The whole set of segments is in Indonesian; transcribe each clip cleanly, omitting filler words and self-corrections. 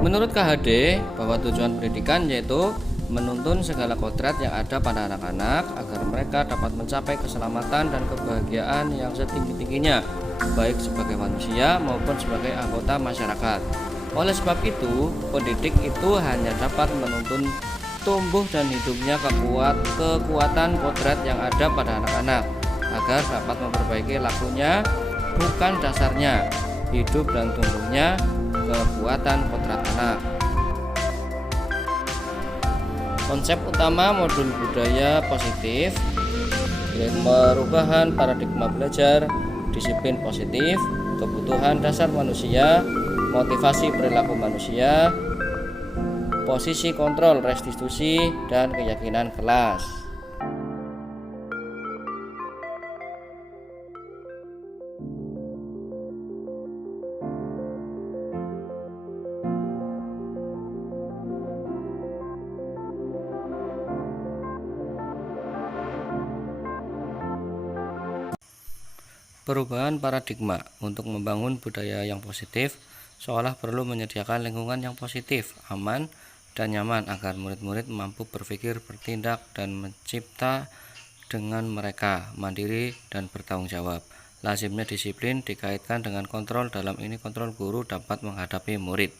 Menurut KHD, bahwa tujuan pendidikan yaitu menuntun segala kodrat yang ada pada anak-anak agar mereka dapat mencapai keselamatan dan kebahagiaan yang setinggi-tingginya, baik sebagai manusia maupun sebagai anggota masyarakat. Oleh sebab itu, pendidik itu hanya dapat menuntun tumbuh dan hidupnya kekuatan kodrat yang ada pada anak-anak agar dapat memperbaiki lakunya, bukan dasarnya, hidup dan tumbuhnya kekuatan kodrat anak. Konsep utama modul budaya positif yaitu perubahan paradigma belajar, disiplin positif, kebutuhan dasar manusia, motivasi perilaku manusia, posisi kontrol restitusi, dan keyakinan kelas. Perubahan paradigma untuk membangun budaya yang positif seolah perlu menyediakan lingkungan yang positif, aman, dan nyaman agar murid-murid mampu berpikir, bertindak, dan mencipta dengan mereka mandiri dan bertanggung jawab. Lazimnya disiplin dikaitkan dengan kontrol, dalam ini kontrol guru dapat menghadapi murid.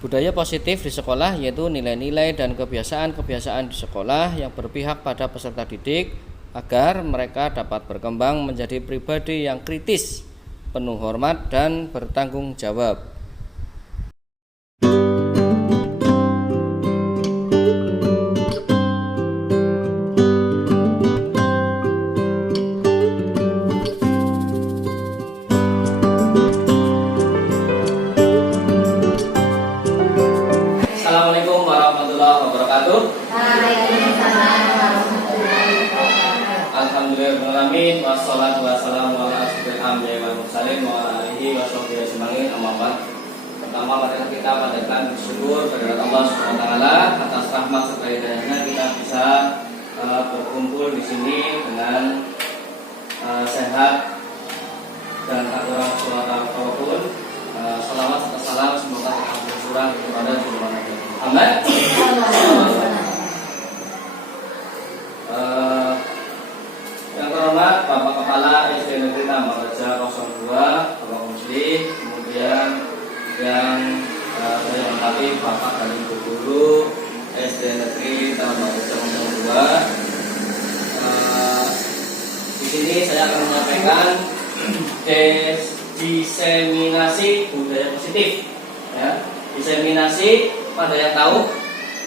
Budaya positif di sekolah yaitu nilai-nilai dan kebiasaan-kebiasaan di sekolah yang berpihak pada peserta didik agar mereka dapat berkembang menjadi pribadi yang kritis, penuh hormat, dan bertanggung jawab. Assalamualaikum warahmatullahi wabarakatuh. Alhamdulillahirrahmanirrahim. Wassalatu wassalamu ala asyrofil anbiya'i wal mursalin wa ala alihi wa sahbihi ajma'in. Amma ba'd. Pertama, mari kita panjatkan bersyukur kepada Allah Subhanahu wa taala atas rahmat serta hidayahnya kita bisa berkumpul di sini dengan sehat dan tak kurang suara apapun. Salawat serta salam semoga tetap bercurah kepada Rasulullah Muhammad. Yang terhormat Bapak Kepala SD Negeri Tambakrejo 02, Bapak Musli, kemudian yang saya hormati Bapak dan Ibu Guru SD Negeri Tambakrejo 02. Di sini saya akan menyampaikan diseminasi budaya positif. Ya, diseminasi, pada yang tahu?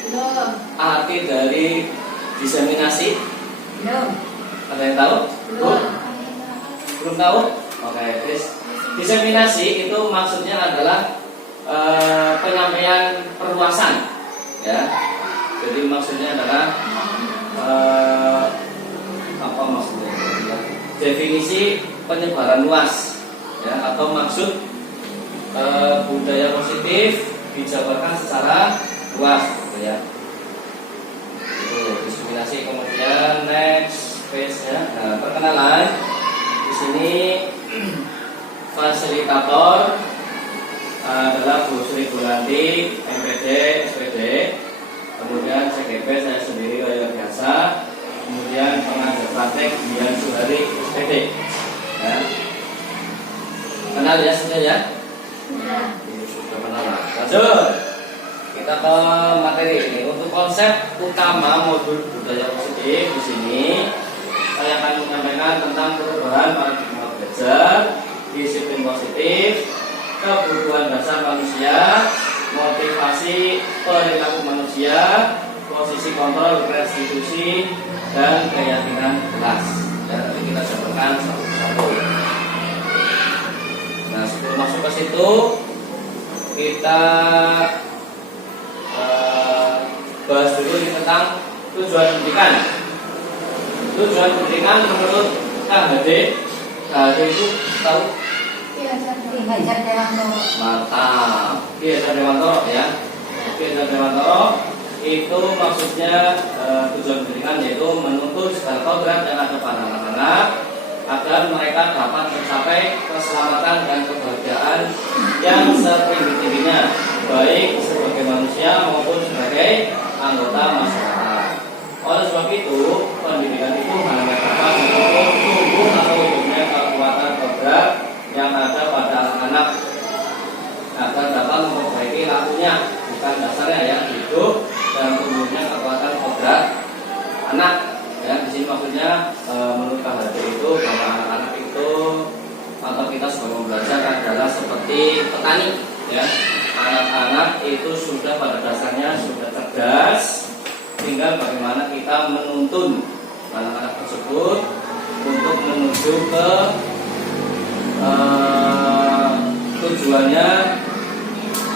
Belum. Arti dari diseminasi? Belum. Ada yang tahu? Belum. Belum tahu? Oke, diseminasi itu maksudnya adalah penyampaian perluasan, ya. Jadi maksudnya adalah apa maksudnya? Definisi penyebaran luas, ya, atau maksud budaya positif dijabarkan secara luas, gitu ya. Itu diseminasi. Kemudian next page-nya. Nah, perkenalan. Di sini fasilitator adalah Bu Sri Bulanti, MPD, SPD. Kemudian CGP saya sendiri kayak biasa. Kemudian pengajar praktek Dian Suhari, SPD. Ya. Kenal ya sudah ya? Sudah kenal. Lanjut. Kita ke materi ini. Untuk konsep utama modul budaya positif di sini saya akan menyampaikan tentang perubahan paradigma belajar, disiplin positif, kebutuhan dasar manusia, motivasi perilaku manusia, posisi kontrol restitusi, dan keyakinan kelas. Dan nanti kita jabarkan satu persatu. Nah, sebelum masuk ke situ kita bahas dulu tentang tujuan pendidikan. Tujuan pendidikan menurut KHD itu tahu? Ki Hajar Dewantoro. Mantap. Ki Hajar Dewantoro ya. Ki Hajar Dewantoro itu maksudnya tujuan pendidikan yaitu menuntun segala program yang ada pada anak-anak agar mereka dapat mencapai keselamatan dan kebahagiaan yang setinggi-tingginya, baik sebagai manusia maupun sebagai anggota masyarakat. Oleh sebab itu, pendidikan itu hanya dapat mengukur tumbuh atau wujudnya kekuatan kodrat yang ada pada anak agar dapat memperbaiki lakunya, bukan dasarnya yang hidup dan tumbuhnya kekuatan kodrat anak. Ya, di sini maksudnya menurut KHT itu bahwa anak-anak itu atau kita sebagai pembelajar adalah seperti petani. Ya, anak-anak itu sudah pada dasarnya sudah cerdas. Tinggal bagaimana kita menuntun anak-anak tersebut untuk menuju ke tujuannya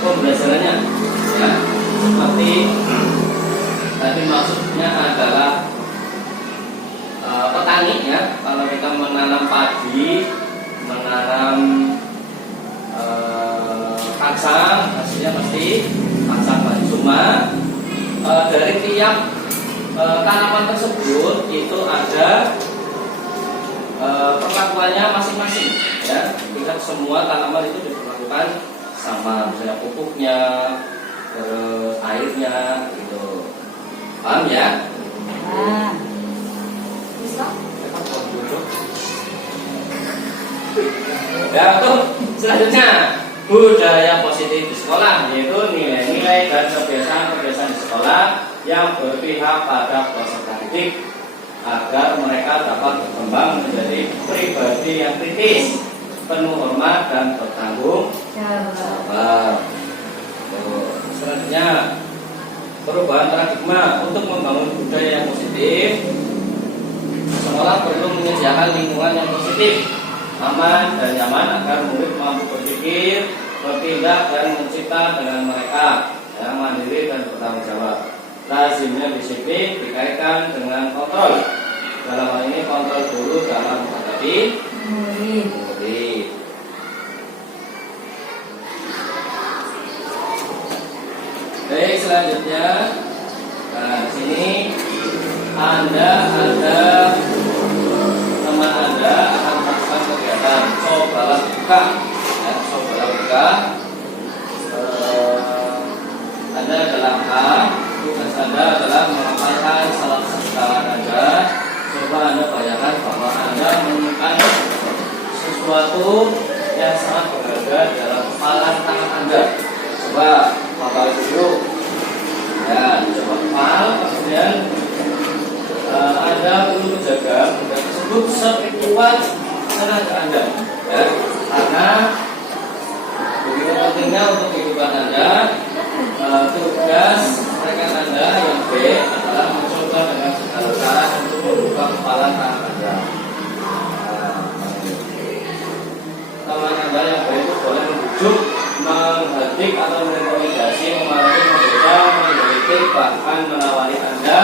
pembelajarannya, ya. Seperti tadi maksudnya adalah petani, ya. Kalau kita menanam padi, menanam kacang, hasilnya pasti kacang. Cuma dari tiap tanaman tersebut itu ada perlakuannya masing-masing, ya. Tidak semua tanaman itu diperlakukan sama, misalnya pupuknya, terus airnya, gitu. Paham ya? Ya, untuk selanjutnya budaya positif di sekolah, yaitu nilai-nilai dan kebiasaan-kebiasaan di sekolah yang berpihak pada peserta didik agar mereka dapat berkembang menjadi pribadi yang kritis, penuh hormat dan bertanggung jawab. Selanjutnya, perubahan paradigma untuk membangun budaya yang positif. Sekolah perlu menyediakan lingkungan yang positif, aman dan nyaman agar murid mampu berpikir, bertindak dan mencipta dengan mereka yang mandiri dan bertanggung jawab. Lazimnya disiplin dikaitkan dengan kontrol. Dalam hal ini kontrol guru dalam menghadapi murid. Baik, selanjutnya, nah di sini Anda ada teman Anda akan melakukan kegiatan cobalah buka, ya, cobalah buka. Anda adalah A, tugas Anda adalah menghafalkan salah satu kawan Anda. Coba Anda bayangkan bahwa Anda menemukan sesuatu yang sangat berharga dalam kepala tangan Anda. Coba hafal dulu, ya, coba hafal, kemudian Anda perlu menjaga benda tersebut sekuat tenaga Anda, ya, karena begitu pentingnya untuk kehidupan Anda. Tugas rekan Anda yang B adalah mencoba dengan segala cara untuk membuka kepala tangan Anda. Teman Anda yang B itu boleh membujuk, menghadik atau merekomendasi, memarahi, membeda, mengkritik, bahkan menawari Anda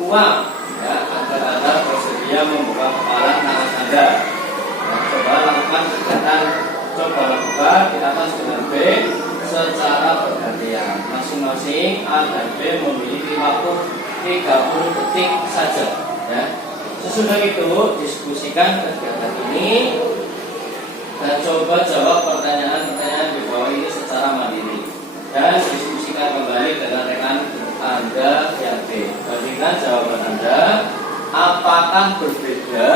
uang, ya, agar Anda bersedia membuka kepala tangan Anda. Coba lakukan kegiatan coba lakukan di atas dengan B secara bergantian. Masing-masing A dan B memiliki waktu 30 detik saja, ya. Sesudah itu diskusikan kegiatan ini dan coba jawab pertanyaan-pertanyaan di bawah ini secara mandiri dan diskusikan kembali dengan rekan Anda yang B. Bandingkan jawaban Anda apakah berbeda,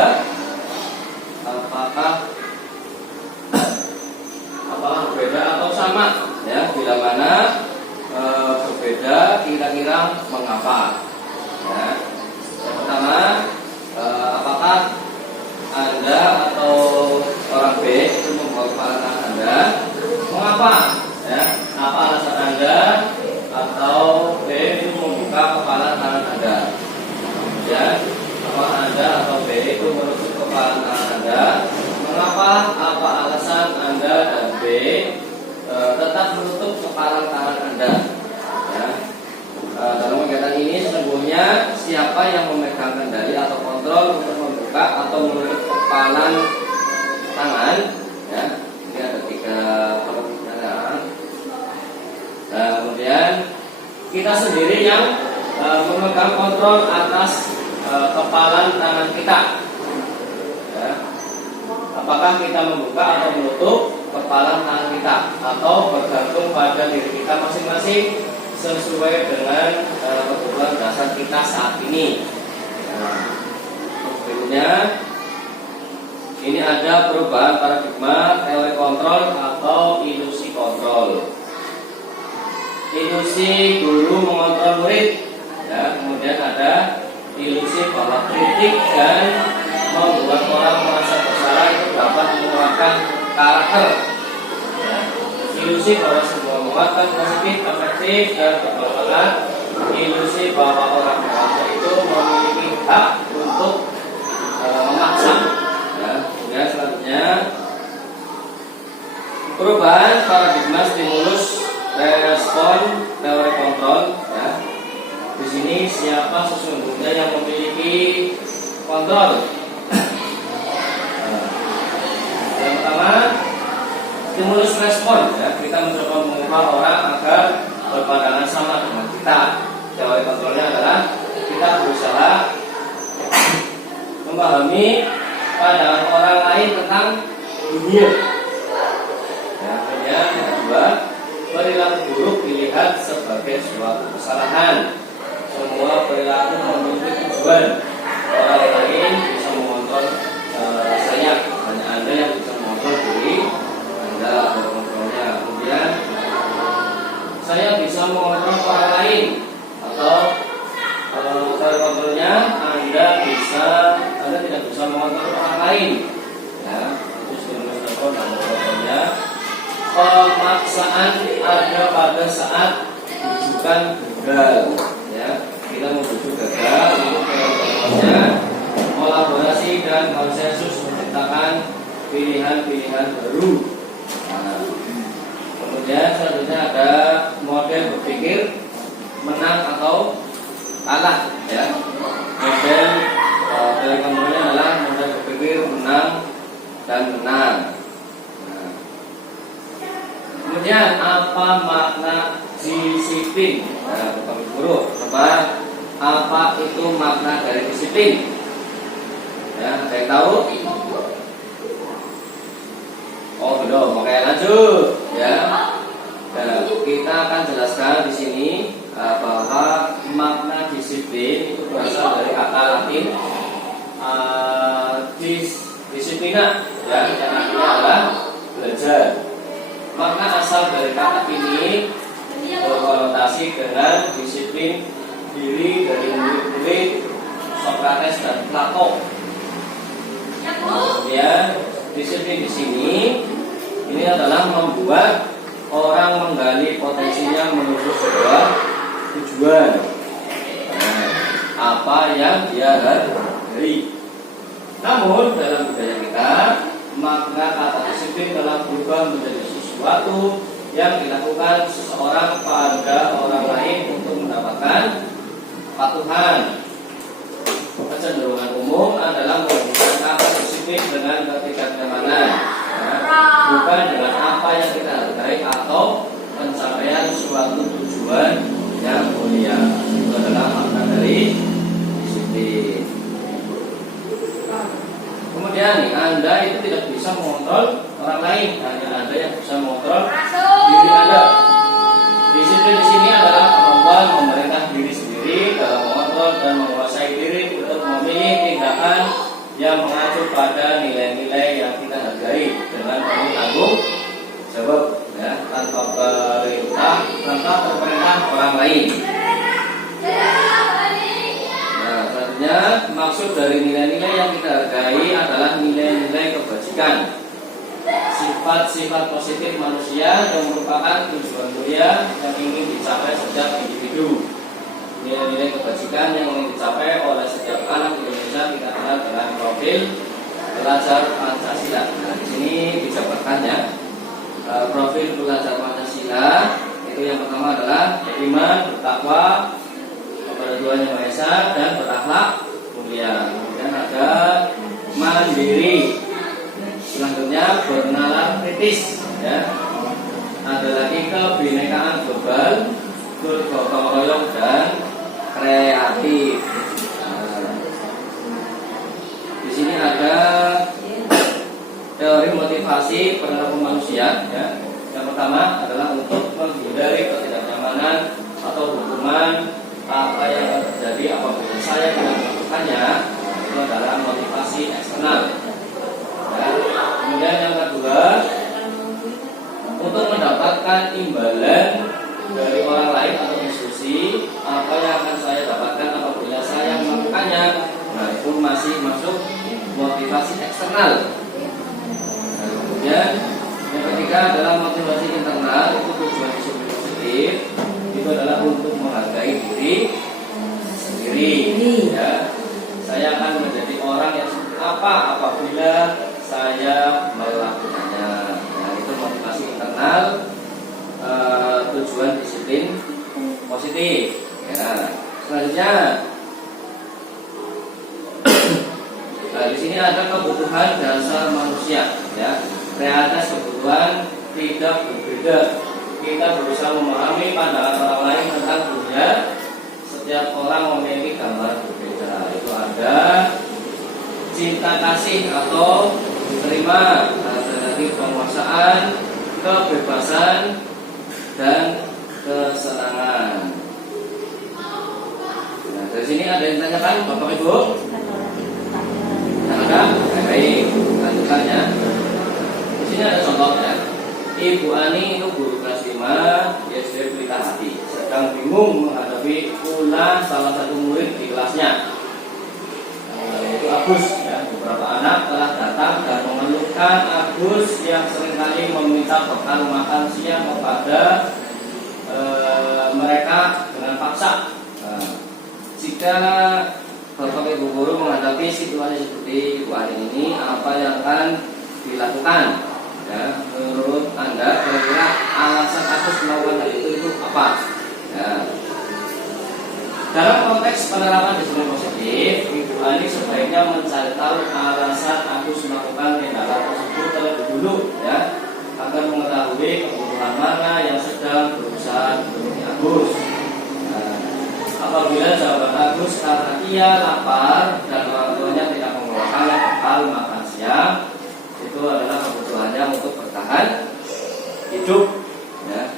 apakah berbeda atau sama, ya. Bila mana berbeda, kira-kira mengapa, ya. Yang pertama, apakah Anda atau orang B itu membawa kepala tangan Anda, mengapa, ya. Apa alasan Anda atau B itu membuka kepala tangan Anda, ya. Apa Anda atau B itu menutup kepala tangan Anda, mengapa, apa alasan Anda dan B tetap menutup kepala tangan Anda, ya. Dalam kegiatan ini sesungguhnya siapa yang memegang kendali atau kontrol untuk membuka atau menutup kepala tangan, ya. Ini ada 3 pertanyaan. Nah, kemudian kita sendiri yang memegang kontrol atas kepala tangan kita, ya. Apakah kita membuka atau menutup kepala tangan kita, atau bergantung pada diri kita masing-masing sesuai dengan kebutuhan dasar kita saat ini. Berikutnya, ini ada perubahan paradigma teori kontrol atau ilusi kontrol. Ilusi guru mengontrol murid, ya. Kemudian ada ilusi bahwa kritik dan membuat orang merasa bersalah itu dapat menguatkan karakter, ya. Ilusi bahwa sebuah muatan positif, efektif dan bermanfaat. Ilusi bahwa orang dewasa itu memiliki hak untuk memaksa, ya. Kemudian selanjutnya, perubahan paradigma stimulus respon teori kontrol, ya. Di sini siapa sesungguhnya yang memiliki kontrol? Yang pertama, stimulus respon, ya. Kita mencoba mengubah orang agar berpandangan sama dengan kita. Teori kontrolnya adalah kita berusaha memahami pandangan orang lain tentang dunia. Ya, kemudian yang kedua, perilaku buruk dilihat sebagai suatu kesalahan. Semua perilaku memiliki tujuan. Orang lain bisa mengontrol saya, hanya Anda yang bisa mengontrol diri Anda berkontrolnya. Kemudian saya bisa mengontrol orang lain, atau teori kontrolnya Anda tidak bisa mengontrol orang lain. Ya, itu stimulus respon dan kontrolnya. Pemaksaan ada pada saat rujukan gagal, ya. Kita membujuk gagal, itu contohnya kolaborasi dan konsensus menciptakan pilihan-pilihan baru. Nah, kemudian selanjutnya ada model berpikir menang atau kalah, ya. Model dari kontrolnya adalah model berpikir menang dan menang. Kemudian apa makna disiplin? Nah, bukan guru. Coba, apa itu makna dari disiplin? Ya, ada yang tahu? Oh belum, oke lanjut. Ya, nah, kita akan jelaskan di sini bahwa makna disiplin itu berasal dari kata Latin disiplina, ya, yang artinya adalah belajar. Makna asal dari kata ini berkonotasi dengan disiplin diri dari murid-murid Sokrates dan Plato. Ya, disiplin di sini ini adalah membuat orang menggali potensinya menuju sebuah tujuan. Nah, apa yang dia hargai. Namun dalam budaya kita, makna kata disiplin telah berubah menjadi sesuatu yang dilakukan seseorang pada orang lain untuk mendapatkan kepatuhan. Kecenderungan umum adalah menghubungkan kata disiplin dengan ketidaknyamanan, bukan dengan apa yang kita hargai atau pencapaian suatu tujuan yang mulia. Itu adalah makna dari disiplin. Kemudian nih, Anda itu tidak bisa mengontrol orang lain, hanya Anda yang bisa mengontrol diri Anda. Disiplin di sini adalah kemampuan memerintah diri sendiri dalam mengontrol dan menguasai diri untuk memilih tindakan yang mengacu pada nilai-nilai yang kita hargai dengan penuh tanggung jawab, ya, tanpa perintah orang lain. Nah, selanjutnya, maksud dari nilai-nilai yang kita hargai adalah nilai-nilai kebajikan, sifat-sifat positif manusia yang merupakan tujuan mulia yang ingin dicapai setiap individu. Nilai-nilai kebajikan yang ingin dicapai oleh setiap anak Indonesia kita kenal dengan profil pelajar Pancasila. Nah, di sini dijabarkan, ya, profil pelajar Pancasila itu yang pertama adalah beriman, bertakwa kepada Tuhan Yang Maha Esa dan berakhlak mulia. Kemudian ada mandiri. Selanjutnya bernalar kritis, ya. Ada lagi kebinekaan global, bergotong royong dan kreatif. Nah, di sini ada motivasi penerapan manusia, ya. Yang pertama adalah untuk menghindari ketidaknyamanan atau hukuman apa yang akan terjadi apabila saya tidak melakukannya. Itu adalah motivasi eksternal. Ya. Kemudian yang kedua, untuk mendapatkan imbalan dari orang lain atau institusi apa yang akan saya dapatkan apabila saya melakukannya. Nah, itu masih masuk motivasi eksternal. Nah, kemudian yang ketiga adalah motivasi internal, itu tujuan disiplin positif. Itu adalah untuk menghargai diri sendiri. Ya, saya akan menjadi orang yang seperti apa apabila saya melakukannya. Nah, itu motivasi internal, tujuan disiplin positif. Ya, selanjutnya, nah, di sini ada kebutuhan dasar manusia. Ya, realitas kebutuhan tidak berbeda. Kita berusaha memahami pandangan orang lain tentang dunia. Setiap orang memiliki gambar berbeda. Itu ada cinta kasih atau diterima, alternatif penguasaan, kebebasan, dan kesenangan. Nah, dari sini ada yang tanyakan, Bapak Ibu? Yang ada? Baik, lanjutkannya. Di sini ada contohnya. Ibu Ani itu guru kelas 5 di SD Pelita Hati, sedang bingung menghadapi ulah salah satu murid di kelasnya, yaitu Agus. Ya, beberapa anak telah datang dan mengeluhkan Agus yang seringkali meminta bekal makan siang kepada mereka dengan paksa. Jika Bapak Ibu guru menghadapi situasi seperti Ibu Ani ini, apa yang akan dilakukan? Ya, menurut Anda kira-kira alasan Agus melakukan hal itu apa? Ya. Dalam konteks penerapan disiplin positif, Ibu Ani sebaiknya mencari tahu alasan Agus melakukan tindakan tersebut terlebih dulu, ya, agar mengetahui kebutuhan mana yang sedang berusaha dipenuhi Agus. Nah, apabila jawaban Agus karena ia lapar dan orang tuanya tidak membawakannya bekal makan siang, itu adalah kebutuhannya untuk bertahan hidup. Ya.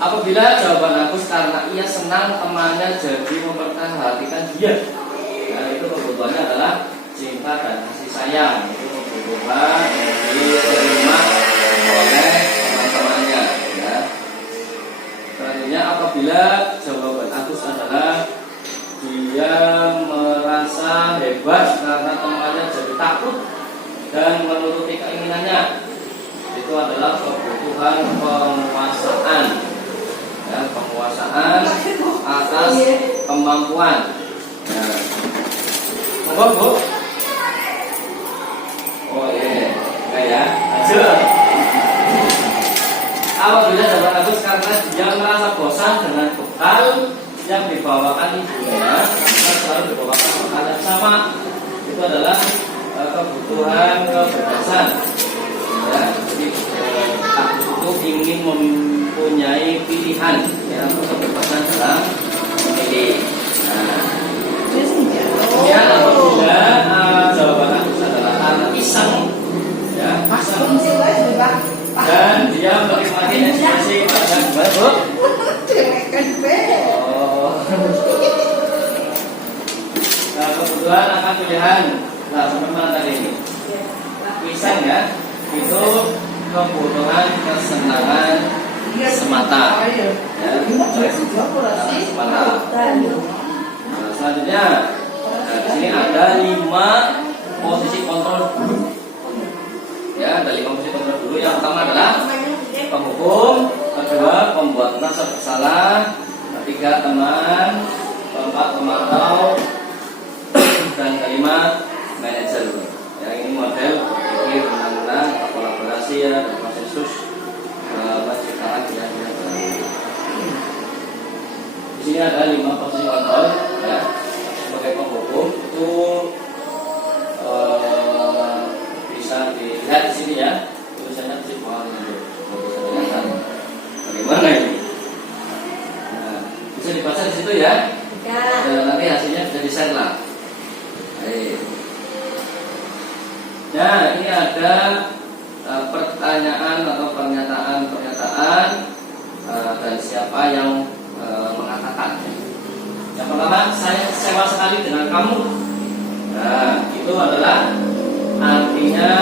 Apabila jawaban Agus karena ia senang temannya jadi memperhatikan dia, nah, itu kebutuhannya adalah cinta dan kasih sayang. Itu kebutuhan yang diterima oleh teman-temannya. Ya. Selanjutnya, apabila jawaban Agus adalah dia merasa hebat karena temannya jadi takut dan menuruti keinginannya, itu adalah kebutuhan penguasaan. Ya, penguasaan atas kemampuan. Ya. Monggo, Bu. Oh iya, ya. Lanjut. Apabila jawaban Agus karena dia merasa bosan dengan bekal yang dibawakan ibunya, karena selalu dibawakan bekal yang sama, itu adalah kebutuhan kebebasan. Ya, jadi Agus itu ingin mempunyai pilihan, ya, kebebasan dalam memilih. Nah, ya, apabila jawaban Agus adalah karena iseng, ya, iseng, dan dia menikmati ekspresi pada baru. Nah, kebutuhan akan pilihan. Nah, teman-teman tadi ini pisang, ya, itu kebutuhan kesenangan semata, ya, semata. Nah, selanjutnya, nah, di sini ada 5 posisi kontrol dulu. Ya, ada 5 posisi kontrol dulu. Yang pertama adalah penghukum, kedua pembuat merasa bersalah, ketiga teman, keempat pemantau, dan kelima manajer. Ya, ini model berpikir menang-menang, kolaborasi, ya, dan konsensus penciptaan kira-kira. Di sini ada 5 posisi kontrol, ya. Sebagai penghukum itu bisa dilihat di sini, ya, tulisannya di bawah ini. Bisa dilihat bagaimana ini. Nah, bisa dibaca di situ, ya. Nanti hasilnya bisa di-share lah. Baik. Nah, ini ada sekali dengan kamu. Nah, itu adalah artinya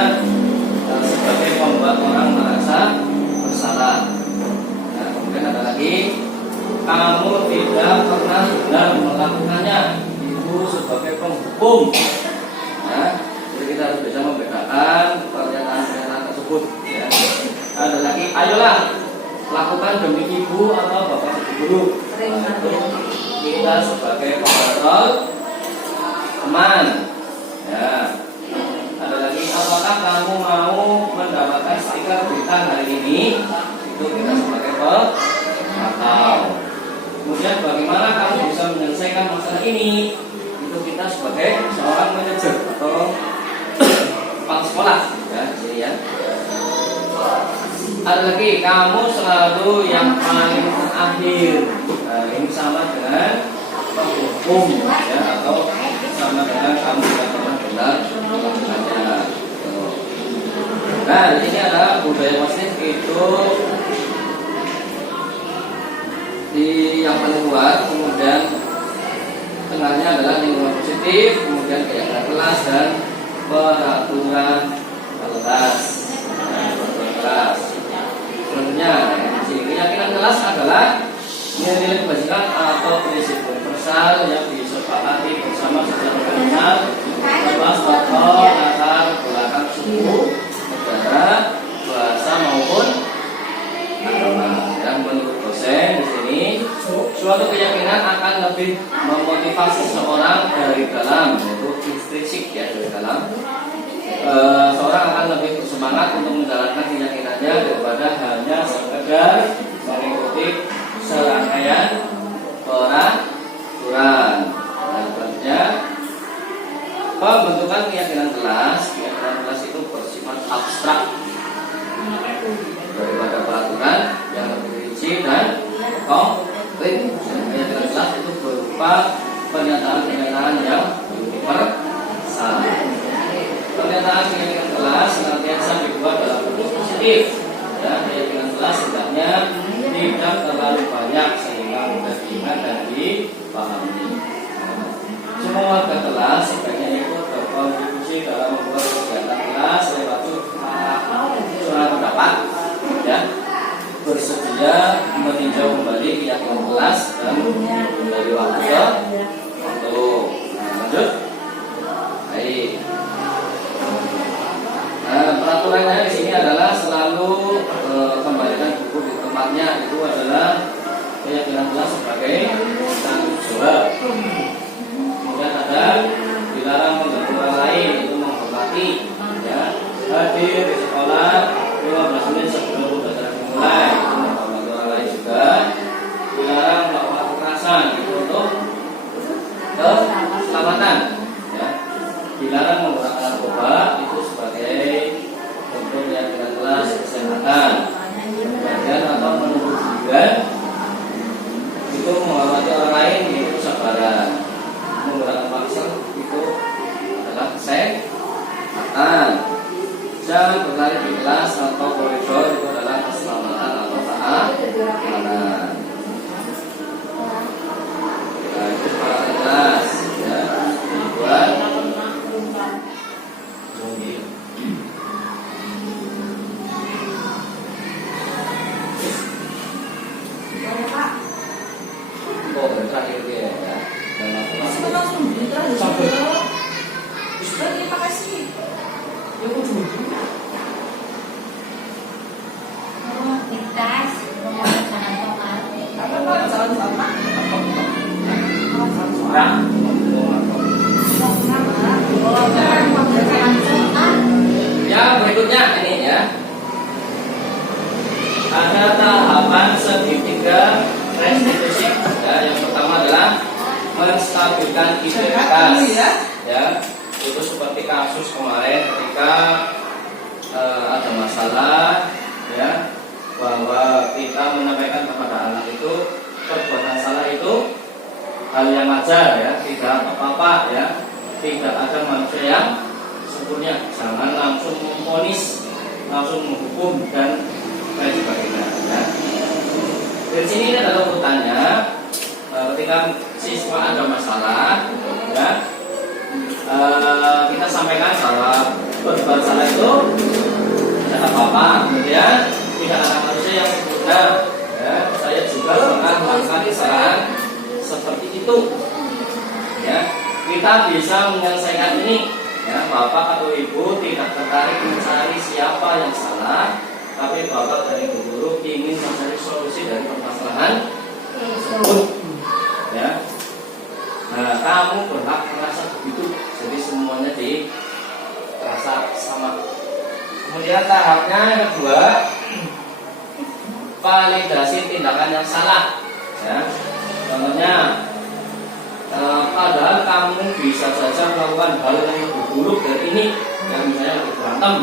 sebagai membuat orang merasa bersalah. Nah, kemudian ada lagi, kamu tidak pernah benar melakukannya. Itu sebagai penghukum. Nah, jadi kita harus bisa membedakan pernyataan-pernyataan tersebut. Ya. Ada lagi, ayolah lakukan demi ibu atau bapak guru. Nah, itu kita sebagai kontrol teman. Ya. Ada lagi, apakah kamu mau mendapatkan stiker berita hari ini? Itu kita sebagai pemantau. Kemudian bagaimana kamu bisa menyelesaikan masalah ini? Itu kita sebagai seorang manajer atau kepala sekolah. Ya, jadi ya. Ada lagi, kamu selalu yang paling terakhir. Nah, ini sama dengan penghukum, ya, atau sama dengan kamu tidak pernah benar melakukannya. Nah, di sini ada budaya positif itu di yang paling luar, kemudian tengahnya adalah lingkungan positif, kemudian keyakinan kelas dan peraturan kelas. Selanjutnya, keyakinan kelas adalah nilai kebajikan atau prinsip universal yang disepakati bersama secara universal bebas tokoh latar belakang suku, negara, bahasa maupun agama. Dan menurut dosen di sini, suatu keyakinan akan lebih memotivasi seseorang dari dalam, yaitu intrinsik ya, dari dalam. Seorang akan lebih bersemangat untuk menjalankan keyakinannya daripada hanya sekedar mengikuti serangkaian peraturan. Nah, selanjutnya, pembentukan keyakinan kelas itu bersifat abstrak daripada peraturan yang lebih rinci dan konkret. Keyakinan kelas itu berupa pernyataan-pernyataan yang universal. Pernyataan keyakinan kelas senantiasa dibuat dalam bentuk positif. Ya, keyakinan kelas hendaknya tidak terlalu banyak sehingga mudah diingat dan dipahami. Semua warga kelas sebaiknya ikut berkontribusi dalam membuat kegiatan kelas lewat surat pendapat, ya, bersedia meninjau kembali keyakinan kelas dan dari waktu ke waktu. Lanjut. Baik. Nah, peraturannya di sini adalah selalu kembalikan buku di tempatnya. Itu adalah keyakinan kelas sebagai tanggung jawab. Kemudian ada dilarang mengganggu orang lain, itu menghormati. Ya, hadir di sekolah 15 menit sebelum pelajaran dimulai, itu menghormati orang lain juga. Dilarang melakukan kekerasan, itu untuk keselamatan. Ya, dilarang menggunakan narkoba, itu sebagai bentuk keyakinan kelas kesehatan. Kemudian atau menunggu giliran, itu menghormati orang lain, itu kesabaran. Menggunakan masker itu adalah kesehatan. Jangan berlari di kelas atau koridor, itu adalah keselamatan atau keamanan. Nah, itu para kelas, ya, dibuat. Oh, terakhir dia ya. Langsung terakhir. Terima kasih. Ya udah. Aktivitas jangan tomat. Apa jalan sama? Ya, berikutnya ini ya. Ada tahapan segitiga restitusi. Ya, yang pertama adalah menstabilkan identitas. Ya, itu seperti kasus kemarin ketika ada masalah, ya, bahwa kita menyampaikan kepada anak itu perbuatan salah itu hal yang wajar, ya, tidak apa-apa, ya, tidak ada manusia yang sempurna. Jangan langsung memvonis, langsung menghukum dan lain sebagainya. Ya. Di sini adalah urutannya. Ketika siswa ada masalah, ya. Kita sampaikan bahwa berbuat salah itu tidak apa-apa, kemudian tidak ada manusia yang sempurna, ya. Saya juga pernah melakukan kesalahan seperti itu, ya. Kita bisa menyelesaikan ini, ya. Bapak atau ibu tidak tertarik mencari siapa yang salah, tapi bapak dari guru ingin mencari solusi dari permasalahan tersebut, ya. Nah, kamu berhak merasa begitu, jadi semuanya terasa sama. Kemudian tahapnya yang kedua, validasi tindakan yang salah, ya. Contohnya, padahal kamu bisa saja melakukan hal yang lebih buruk dari ini, yang misalnya lebih berantem,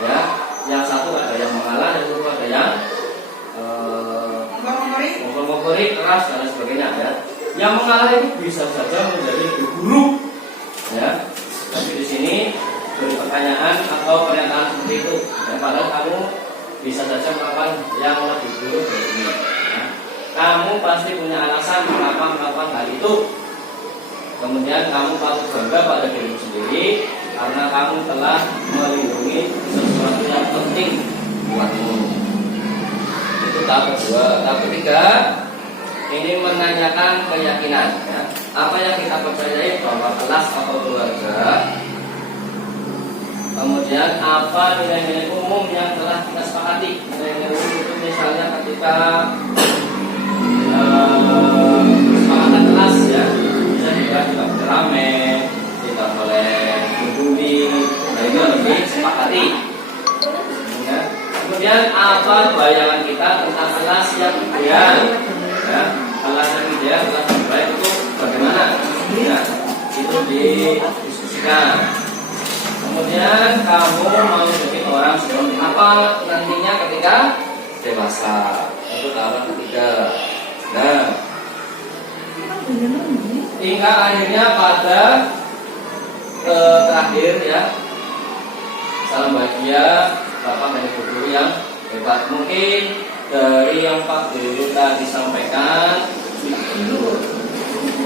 ya. Yang satu ada yang mengalah, yang satu ada yang ngompor-ngompori, keras dan lain sebagainya, ya. Yang mengalah itu bisa saja menjadi lebih buruk, ya. Tapi di sini beri pertanyaan atau pernyataan seperti itu, ya. Padahal kamu bisa saja melakukan yang lebih buruk dari ini, ya. Kamu pasti punya alasan mengapa melakukan hal itu. Kemudian kamu patut bangga pada dirimu sendiri karena kamu telah melindungi sesuatu yang penting buatmu. Itu tahap kedua. Tahap ketiga, ini menanyakan keyakinan, ya. Apa yang kita percayai bahwa kelas atau keluarga. Kemudian apa nilai-nilai umum yang telah kita sepakati. Nilai-nilai umum itu misalnya ketika kesepakatan kelas, ya. Bisa juga beramai, tidak boleh berbuli, nah itu lebih sepakati, ya. Kemudian apa bayangan kita tentang kelas yang ideal, ya. Kelas yang ideal, kelas yang baik itu bagaimana, ya. Itu didiskusikan. Kemudian kamu mau jadi orang seperti apa nantinya ketika dewasa, itu tahap ketiga. Nah, hingga akhirnya pada terakhir, ya. Salam bahagia Bapak dan Ibu guru yang hebat. Mungkin dari yang Pak Guru tadi sampaikan,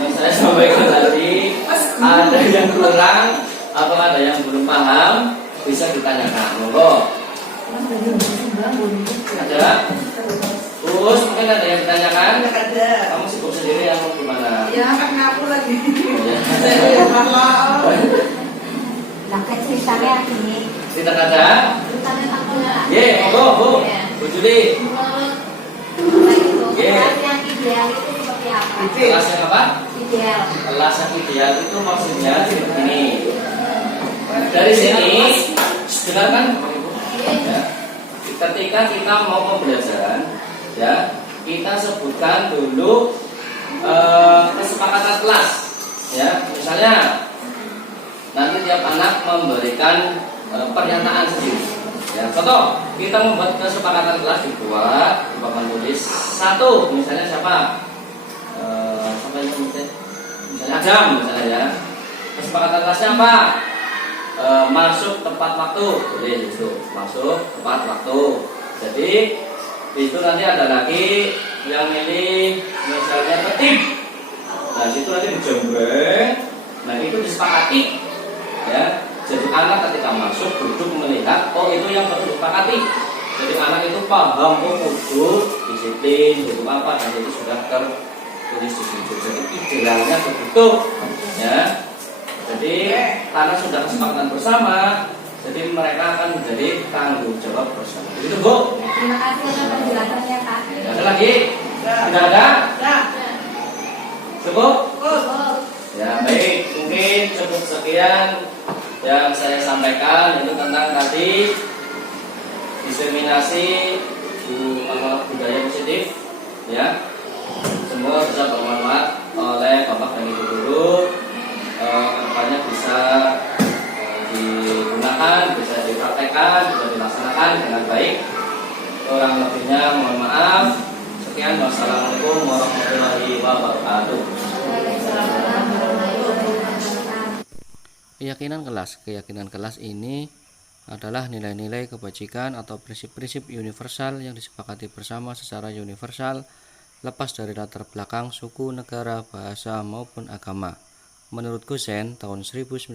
yang saya sampaikan tadi, ada yang kurang atau ada yang belum paham, bisa ditanyakan. Monggo. Ada? Terus mungkin ada yang ditanyakan? Ada. Kamu sibuk sendiri yang gimana? Ya, karena aku lagi. Ya. Lah kayak ceritanya gini. Cerita kaca? Ceritanya tak punya. Ye, monggo, Bu. Bu Juli. Menurut kelas yang ideal itu seperti apa? Kelas yang apa? Ideal. Kelas yang ideal itu maksudnya begini. Dari sini, dengarkan, ya. Ketika kita mau pembelajaran, ya, kita sebutkan dulu kesepakatan kelas, ya. Misalnya nanti tiap anak memberikan pernyataan sendiri, ya. Contoh, kita membuat kesepakatan kelas dibuat papan tulis satu, misalnya siapa? Siapa yang misalnya Adam, misalnya, ya. Kesepakatan kelasnya apa? Masuk tepat waktu, boleh itu masuk tepat waktu. Jadi itu nanti ada lagi yang milih misalnya tertib. Nah situ nanti dijembreng. Nah itu disepakati, ya. Jadi anak ketika masuk duduk melihat, oh itu yang perlu disepakati. Jadi anak itu paham, oh kudu disiplin, kudu apa, dan itu sudah tertulis di situ. Jadi idealnya begitu, ya. Jadi karena sudah kesepakatan bersama, jadi mereka akan menjadi tanggung jawab bersama. Begitu, Bu. Terima kasih atas penjelasannya, Pak. Ada lagi? Tidak ada? Cukup? Ya baik, mungkin cukup sekian yang saya sampaikan itu tentang tadi diseminasi budaya positif, ya. Semua bisa bermanfaat oleh Bapak dan Ibu guru. Kedepannya bisa digunakan, bisa dipraktekkan, bisa dilaksanakan dengan baik. Kurang lebihnya mohon maaf. Sekian, wassalamualaikum warahmatullahi wabarakatuh. Keyakinan kelas ini adalah nilai-nilai kebajikan atau prinsip-prinsip universal yang disepakati bersama secara universal, lepas dari latar belakang suku, negara, bahasa, maupun agama. Menurut Gosen tahun 1998,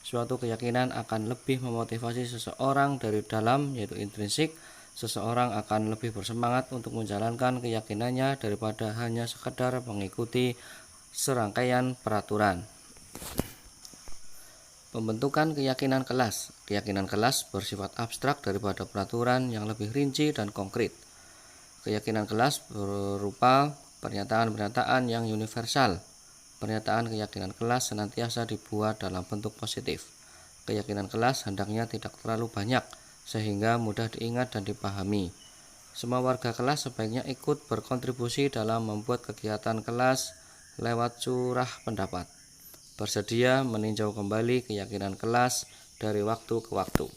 suatu keyakinan akan lebih memotivasi seseorang dari dalam, yaitu intrinsik. Seseorang akan lebih bersemangat untuk menjalankan keyakinannya daripada hanya sekedar mengikuti serangkaian peraturan. Pembentukan keyakinan kelas. Keyakinan kelas bersifat abstrak daripada peraturan yang lebih rinci dan konkret. Keyakinan kelas berupa pernyataan-pernyataan yang universal. Pernyataan keyakinan kelas senantiasa dibuat dalam bentuk positif. Keyakinan kelas hendaknya tidak terlalu banyak, sehingga mudah diingat dan dipahami. Semua warga kelas sebaiknya ikut berkontribusi dalam membuat kegiatan kelas lewat curah pendapat. Bersedia meninjau kembali keyakinan kelas dari waktu ke waktu.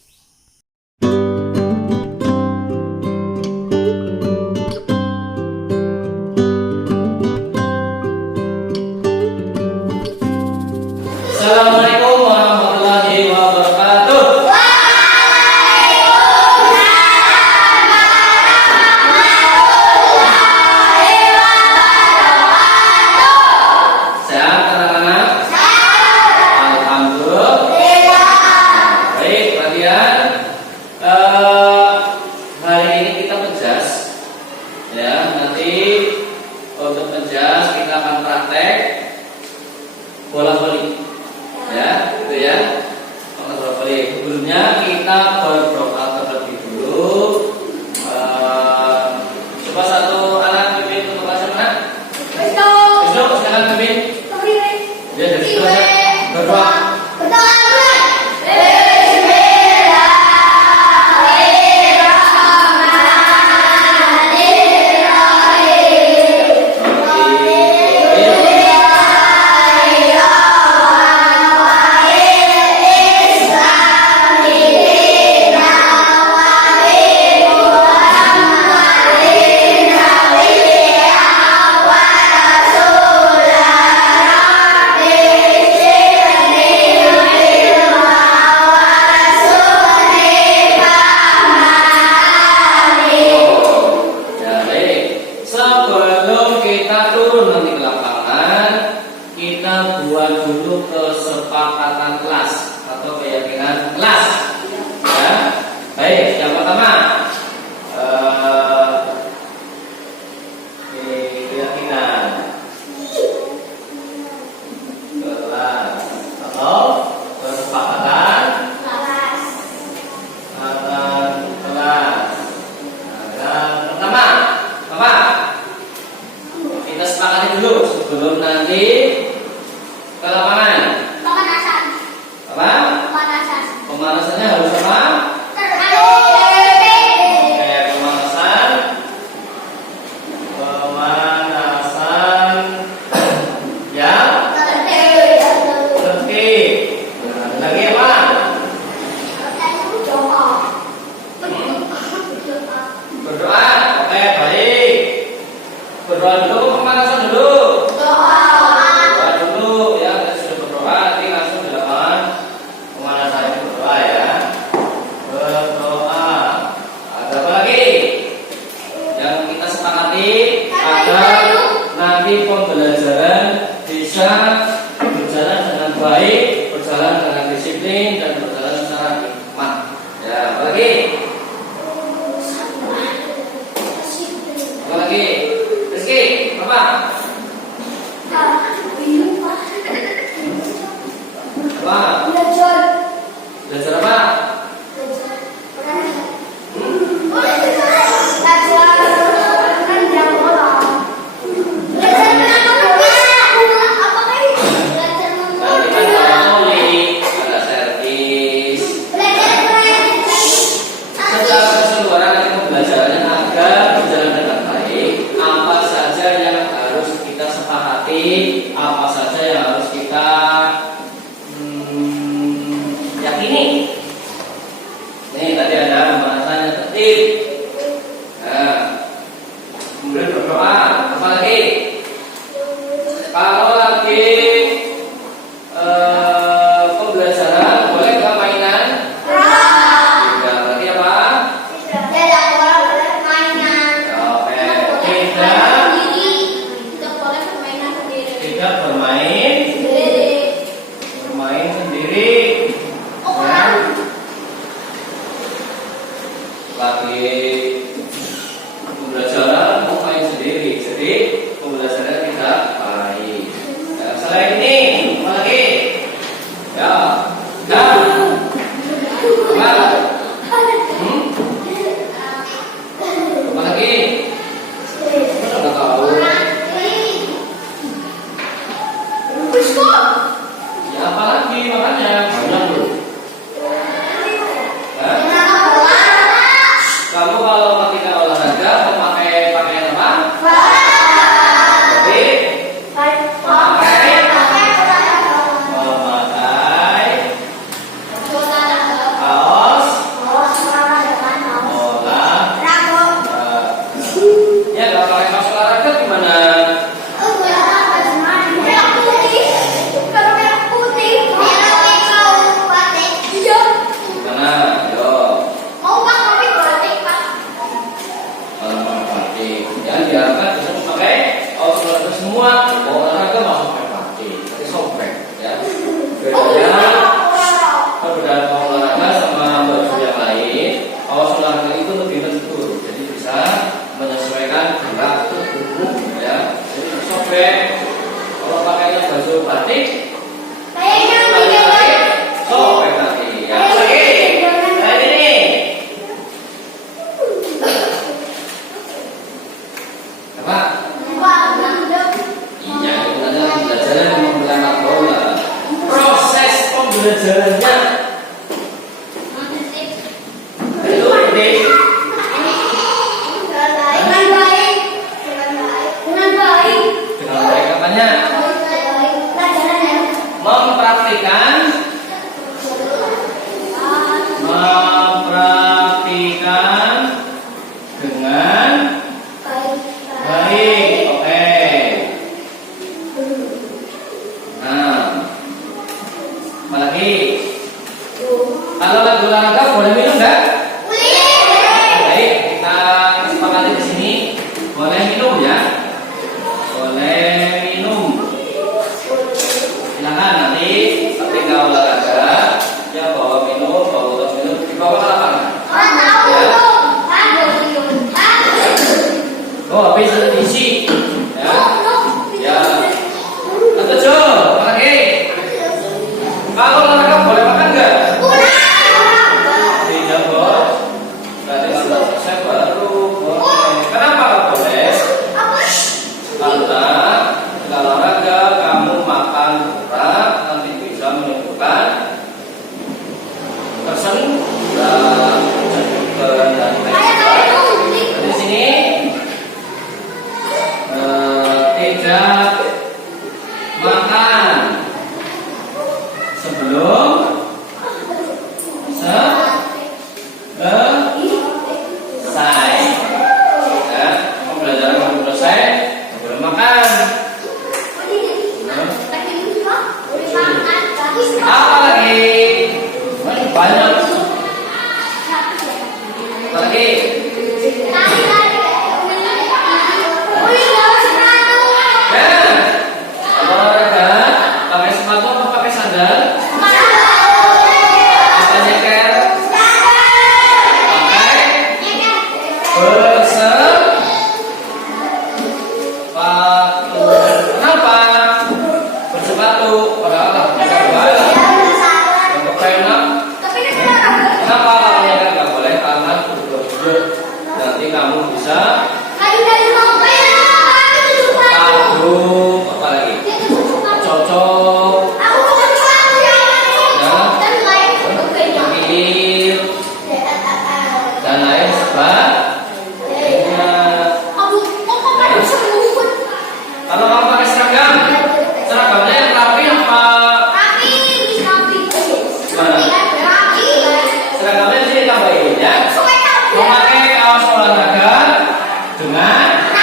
Assalamualaikum warahmatullahi wabarakatuh. Sehat anak-anak? Alhamdulillah. Baik, perhatian. Hari ini kita penjas, ya. Nanti untuk penjas kita akan praktek bola voli. Ya, gitu ya. Bola voli. Sebelumnya kita berdoa terlebih dulu. Coba satu alat bimbing untuk kelas mana? Besok silakan bimbing. Ya, dari situ aja. Berdoa. Sebelum kita turun nanti ke lapangan, kita buat dulu kesepakatan kelas atau keyakinan kelas. Ya, baik. Yang pertama, keyakinan kelas atau kesepakatan kelas. Yang pertama, apa? Kita sepakati dulu sebelum nanti ke lapangan. Apa? Pemanasannya harus apa? lagi pembelajaran mau main sendiri, jadi pembelajarannya tidak baik. Nah, selain ini, apa lagi? Ya, nah, apa? Apa lagi? Tidak tahu. Ya apa lagi makanya banyak loh. Hah? Kamu kalau pakai olahraga pakai pakaian apa? Jadi memakai kaos olahraga. Ya kalau pakai kaos olahraga gimana? Gimana? Yo. Ya diharapkan bisa memakai kaos olahraga semua. Olahraga masuk pakai batik, pakai sobek, ya. Perbedaan kaos olahraga sama baju yang lain. Kaos olahraga itu lebih lentur, jadi bisa menyesuaikan gerak tubuh, ya. Jadi sobek. Kalau pakainya baju batik, sobek nanti. Ya, lagi. Nah ini. Apa? Iya, itu adalah pembelajaran menggunakan bola. Proses pembelajarannya itu penting. Dengan baik apanya? Mempraktikkan dengan baik. Oke. Nah, apa lagi? Kalau lagi olahraga boleh minum nggak? Baik, kita sepakati di sini. Boleh minum ya? Boleh minum. Silakan nanti ketika olahraga ya bawa minum, bawa botol minum, dibawa ke lapangan. Oh, habis diisi. Ya. Ya. Setuju. Oke. Kalau olahraga boleh makan nggak? Tidak bos. Berarti kalau selesai baru boleh. Kenapa nggak boleh? Karena ketika olahraga kamu makan berat nanti bisa menimbulkan tersendat dan lain-lain. Di sini tidak makan sebelum selesai. Ya, pembelajaran kamu selesai sebelum makan. Apa lagi? Banyak. Apa lagi? Olahraga pakai sepatu atau pakai sandal? Pakai nyeker? Pakai bersepatu. Kenapa bersepatu? Padahal untuk enak. Kenapa kalau nyeker nggak boleh? Karena nanti kamu bisa aduk, apa lagi? Cocok, pilih, dan lain sebagainya. Kalau kamu pakai seragam, seragamnya yang rapi apa? Seragamnya di sini tambahin ya. Memakai kaos olahraga dengan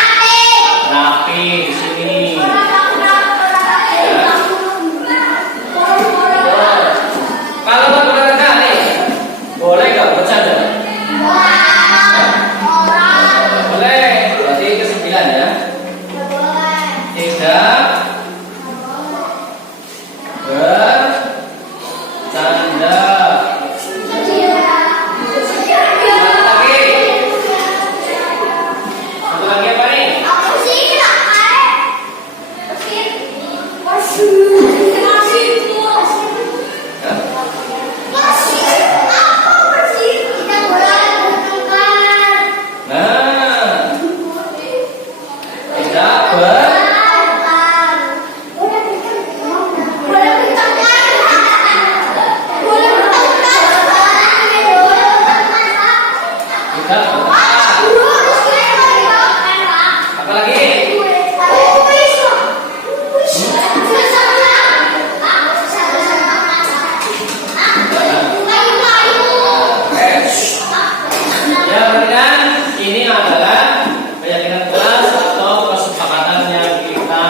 rapi di sini. Ya. Kalau olahraga nih, boleh nggak bercanda? Sudah bertepat. Apa lagi? Ya, perhatikan, ini adalah keyakinan kelas atau kesepakatan yang kita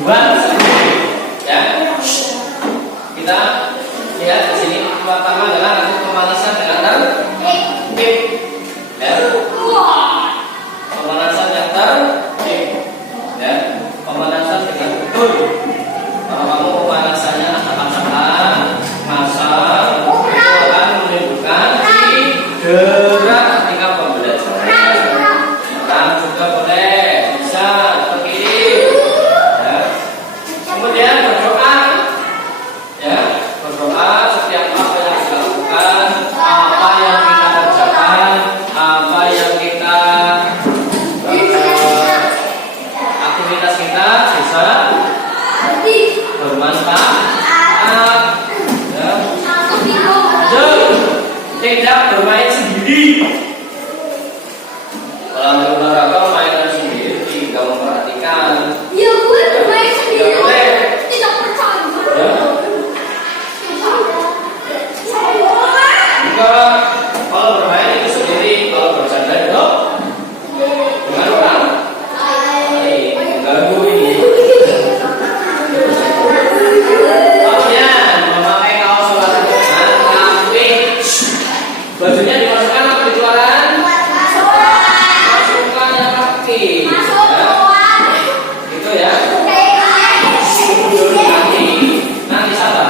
buat sendiri. Ya, kita lihat di sini. Pertama adalah nanti pemanasan dengan tertib. Ya, pemanasan yang tertib. Ya, pemanasan dengan betul. Kalau kamu pemanasannya cepat-cepat, masak, itu akan menimbulkan cedera ketika pembelajaran. Dan juga boleh bisa seperti ini. Ya. Kemudian berdoa, ya, berdoa setiap apa yang kita lakukan, apa yang kita kerjakan, apa yang kita aktivitas kita bisa bermanfaat. Ya. Tidak bermain sendiri. Kalau olahraga mainan sendiri, tidak memperhatikan. Ya gue bermain sendiri. Tidak boleh. Tidak percaya. Ya. Juga kalau bermain itu sendiri, kalau bercanda itu dengan orang lain, mengganggu ini. Kemudian memakai kaos olahraga tapi bajunya dimasukkan atau dikeluarkan? Masukkan yang rapi. Itu ya. Nanti sabar.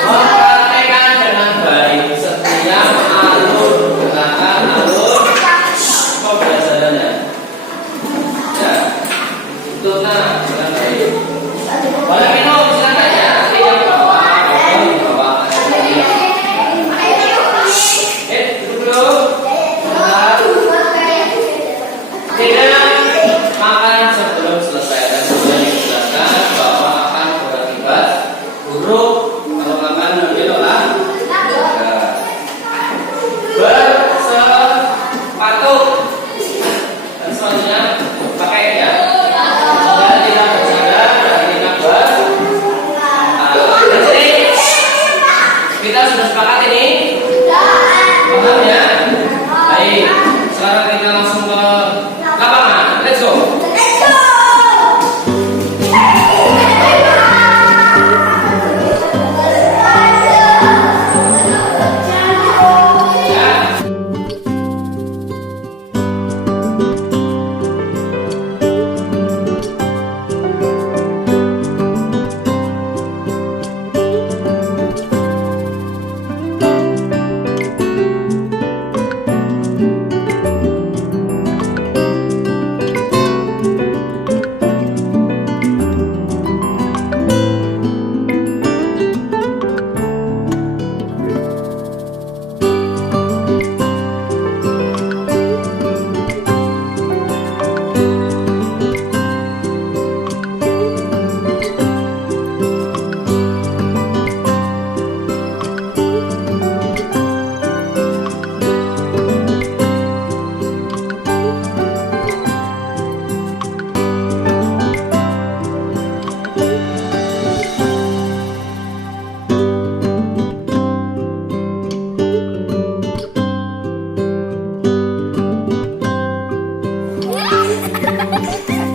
Mempraktekkan dengan baik setiap alur gunakan alur pembelajarannya. Ya, itu dengan baik. Boleh minum silakan ya. Nanti yang bawa. Duduk dulu. Tidak makan sebelum selesai dan sudah dijelaskan bahwa akan berakibat buruk kalau makan sambil olahraga. Bersepatu dan selanjutnya pakai ya. Dan tidak bercanda dan tidak dan sini kita sudah sepakat ini. Paham ya? Baik, sekarang kita langsung ke lapangan. Let's go. Yeah.